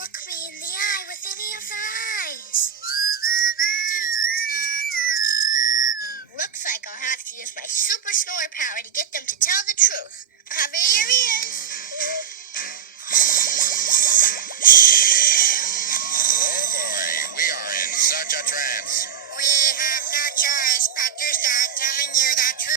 look me in the eye with any of their eyes. Looks like I'll have to use my super snore power to get them to tell the truth. Cover your ears. Oh boy, we are in such a trance.